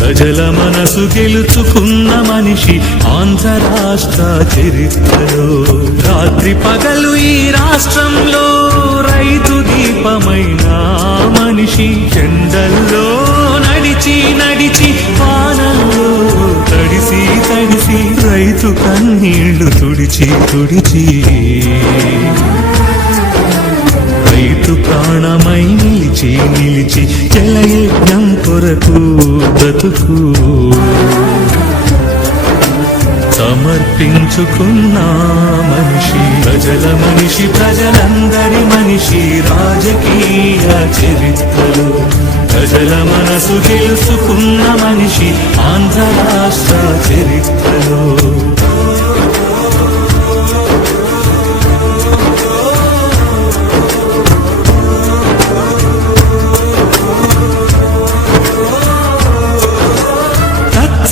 ప్రజల మనసు గెలుచుకున్న మనిషి ఆంధ్ర రాష్ట్ర చరిత్రలో. రాత్రి పగలు ఈ రాష్ట్రంలో రైతు దీపమైన మనిషి చెండల్లో నడిచి నడిచి వానల్లో తడిసి తడిసి రైతు కన్నీళ్ళు తుడిచి తుడిచి ప్రాణమై నిలిచి నిలిచి జలయజ్ఞం కొరకు బ్రతుకు. సమర్పించుకున్న మనిషి ప్రజల మనిషి ప్రజలందరి మనిషి రాజకీయ చరిత్రలు. ప్రజల మనసు గెలుచుకున్న మనిషి ఆంధ్ర రాష్ట్ర చరిత్ర.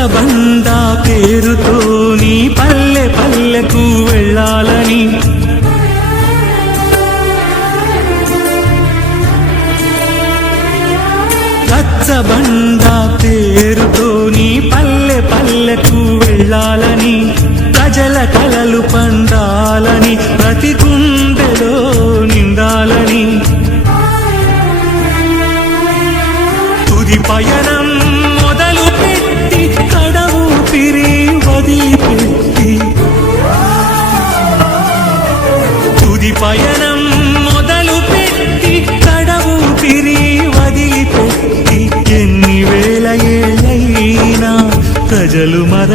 రచ్చబండ పేరుతో నీ పల్లె పల్లెకు వెళ్ళాలని. రచ్చబండ పేరుతో నీ పల్లె పల్లెకు వెళ్ళాలని. ప్రజల కలలు పండాలని ప్రతి గుండెలో నిండాలని. తుది పయనం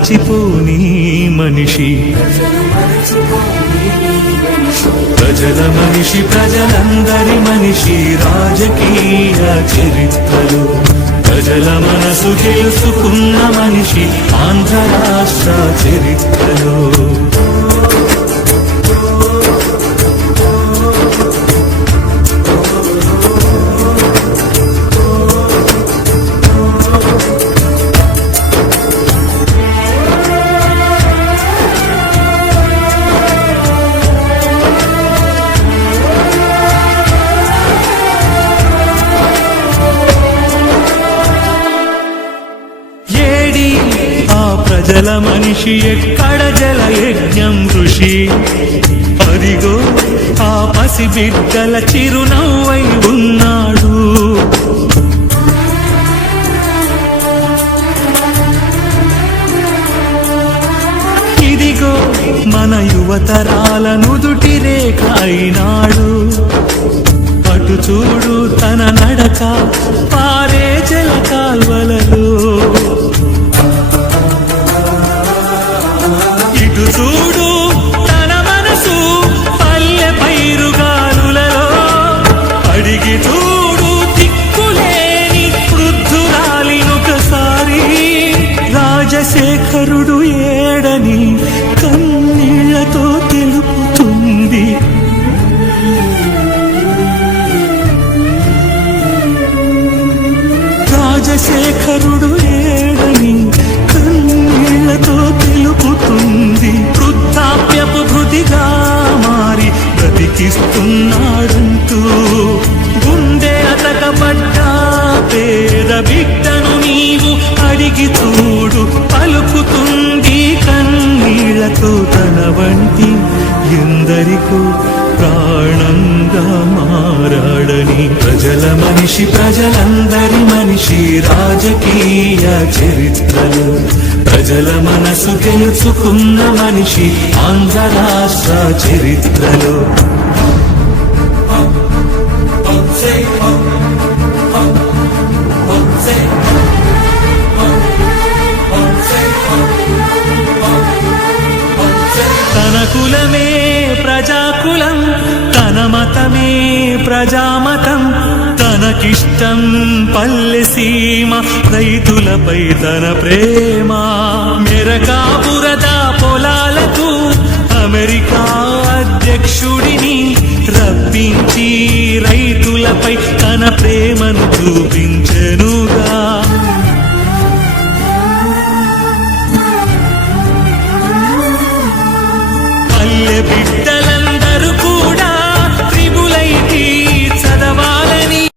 మరచిపోని మనిషి. ప్రజల మనిషి ప్రజలందరి మనిషి రాజకీయ చరిత్రలు. ప్రజల మనసు తెలుసుకున్న మనిషి ఆంధ్ర రాష్ట్ర చరిత్రలో. మనిషి ఎక్కడ జల యజ్ఞం ఋషి? అదిగో ఆ పసి బిడ్డల చిరునవ్వై ఉన్నాడు. ఇదిగో మన యువతరాల నుదుటి రేఖ అయినాడు. అటు చూడు తన నడక రాజశేఖరుడు ఏడని కన్నీళ్ళతో తెలుపుతుంది. వృద్ధాప్యపు భృతిగా మారి బ్రతికిస్తున్నాడంటూ గుండె అతకబడ్డ పేద బిడ్డను నీవు అడిగి చూడు. పలుకుతుంది కన్నీళ్ళతో తన వంటి ఎందరికో మనిషి ప్రజలందరి మనిషి రాజకీయ చరిత్రలు. ప్రజల మనసు గెలుచుకున్న మనిషి ఆంధ్ర రాష్ట్ర చరిత్రలో. తన కులమే మతమే ప్రజామతం. తనకిష్టం పల్లె సీమ రైతులపై తన ప్రేమ. మెరకాపురద పొలాలకు